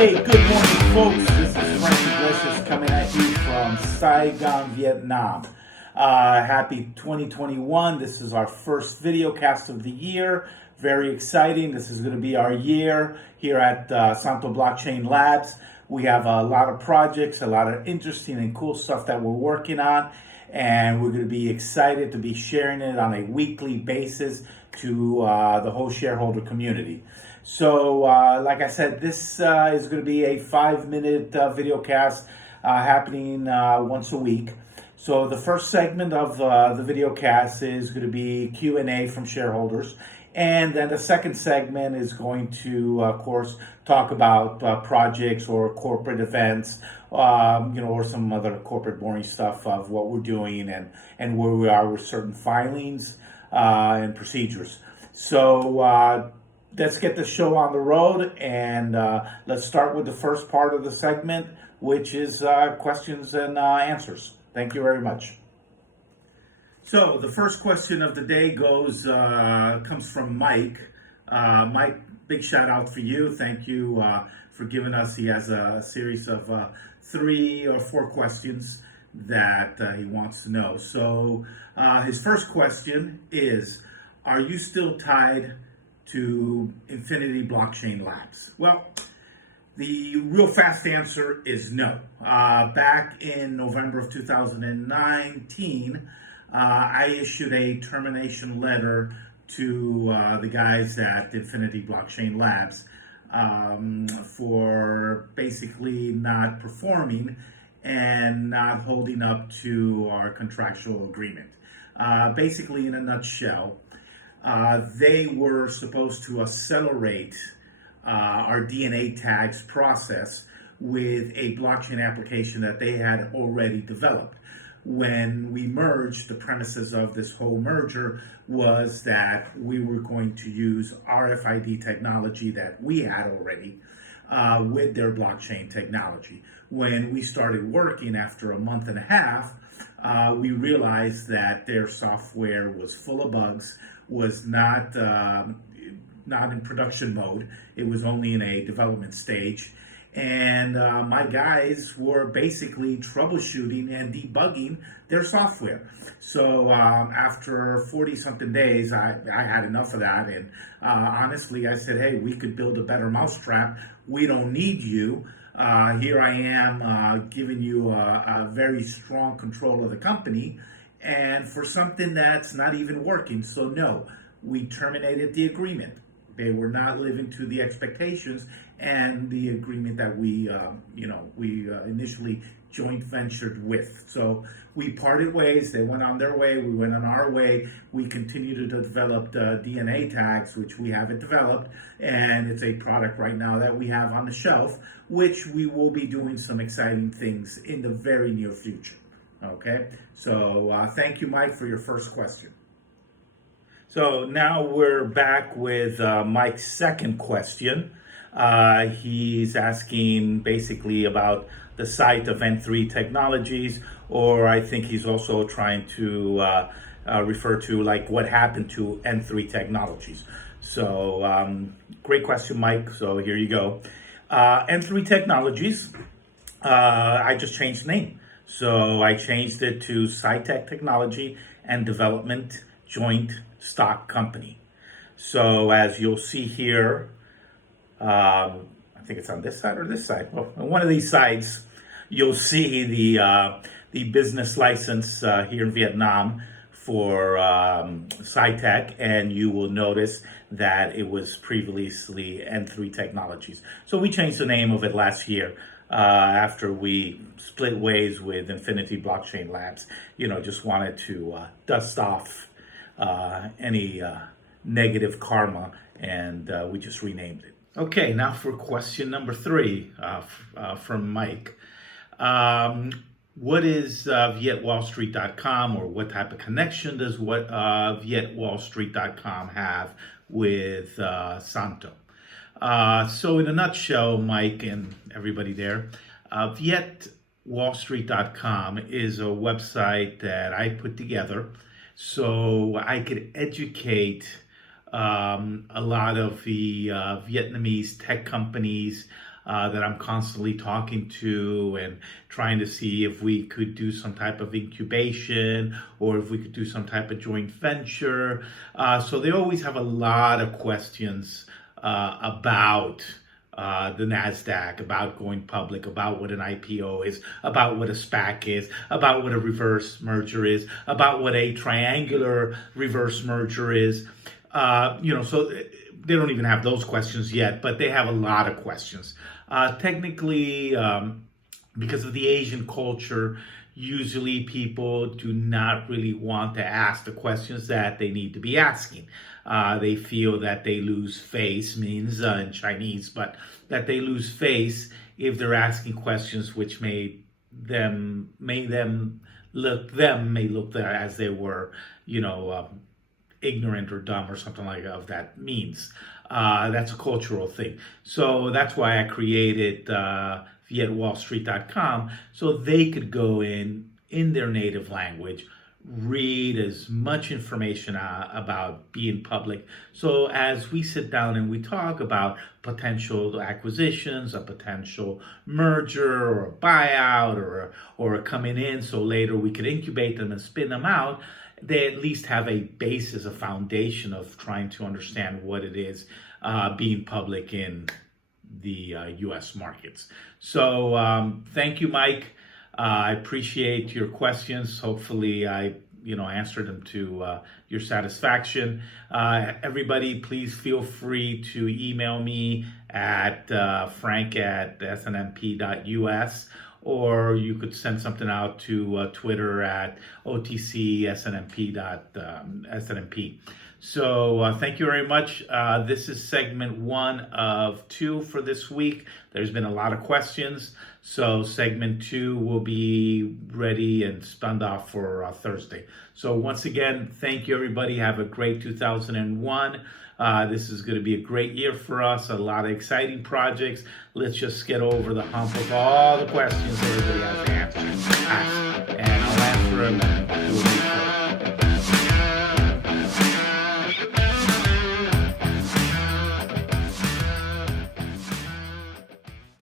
Hey, good morning, folks. This is Frank Iglesias coming at you from Saigon, Vietnam. Happy 2021. This is our first videocast of the year. Very exciting. This is going to be our year here at Santo Blockchain Labs. We have a lot of projects, a lot of interesting and cool stuff that we're working on, and we're going to be excited to be sharing it on a weekly basis to the whole shareholder community. So, like I said, this is going to be a 5-minute videocast happening once a week. So the first segment of the videocast is going to be Q&A from shareholders. And then the second segment is going to, of course, talk about projects or corporate events, or some other corporate boring stuff of what we're doing and where we are with certain filings and procedures. So let's get the show on the road, and let's start with the first part of the segment, which is questions and answers. Thank you very much. So the first question of the day comes from Mike. Mike, big shout out for you. Thank you for giving us. He has a series of 3 or 4 questions that he wants to know. So his first question is, are you still tied to Infinity Blockchain Labs? Well, the real fast answer is no. Back in November of 2019, I issued a termination letter to the guys at Infinity Blockchain Labs for basically not performing and not holding up to our contractual agreement. Basically, in a nutshell, they were supposed to accelerate our DNA tags process with a blockchain application that they had already developed. When we merged, the premises of this whole merger was that we were going to use RFID technology that we had already with their blockchain technology. When we started working after a month and a half, we realized that their software was full of bugs, was not in production mode. It was only in a development stage. And my guys were basically troubleshooting and debugging their software. So after 40-something days, I had enough of that. And honestly, I said, hey, we could build a better mousetrap. We don't need you. Here I am giving you a very strong control of the company, and for something that's not even working. So no, we terminated the agreement. They were not living to the expectations and the agreement that we initially joint ventured with. So we parted ways. They went on their way. We went on our way. We continue to develop the DNA tags, which we haven't developed, and it's a product right now that we have on the shelf, which we will be doing some exciting things in the very near future. Okay, so thank you, Mike, for your first question. So now we're back with Mike's second question. He's asking basically about the site of N3 Technologies, or I think he's also trying to refer to like what happened to N3 Technologies. So great question, Mike. So here you go. N3 Technologies, I just changed the name. So I changed it to SciTech Technology and Development Joint Stock Company. So as you'll see here, I think it's on this side or this side. Well, on one of these sides, you'll see the business license here in Vietnam for SciTech, and you will notice that it was previously N3 Technologies. So we changed the name of it last year after we split ways with Infinity Blockchain Labs. Just wanted to dust off any negative karma, and we just renamed it. Okay, now for question number 3 from Mike. What is Vietwallstreet.com, or what type of connection does Vietwallstreet.com have with Santo? So in a nutshell, Mike and everybody there, Vietwallstreet.com is a website that I put together so I could educate a lot of the Vietnamese tech companies that I'm constantly talking to and trying to see if we could do some type of incubation or if we could do some type of joint venture. So they always have a lot of questions about the NASDAQ, about going public, about what an IPO is, about what a SPAC is, about what a reverse merger is, about what a triangular reverse merger is. So they don't even have those questions yet, but they have a lot of questions. Technically, because of the Asian culture, usually people do not really want to ask the questions that they need to be asking. They feel that they lose face, means in Chinese, but that they lose face if they're asking questions which may look as they were, ignorant or dumb or something like of that means. That's a cultural thing. So that's why I created Vietwallstreet.com, so they could go in their native language, read as much information about being public. So as we sit down and we talk about potential acquisitions, a potential merger or a buyout or a coming in, so later we could incubate them and spin them out, they at least have a basis, a foundation of trying to understand what it is being public in the U.S. markets. So thank you, Mike. I appreciate your questions. Hopefully I answered them to your satisfaction. Everybody, please feel free to email me at frank@snmp.us, or you could send something out to Twitter at otcsnmp.snmp. So thank you very much. This is segment 1 of 2 for this week. There's been a lot of questions. So segment 2 will be ready and spun off for Thursday. So once again, thank you, everybody. Have a great 2001. This is going to be a great year for us. A lot of exciting projects. Let's just get over the hump of all the questions everybody has to answer. And I'll answer them.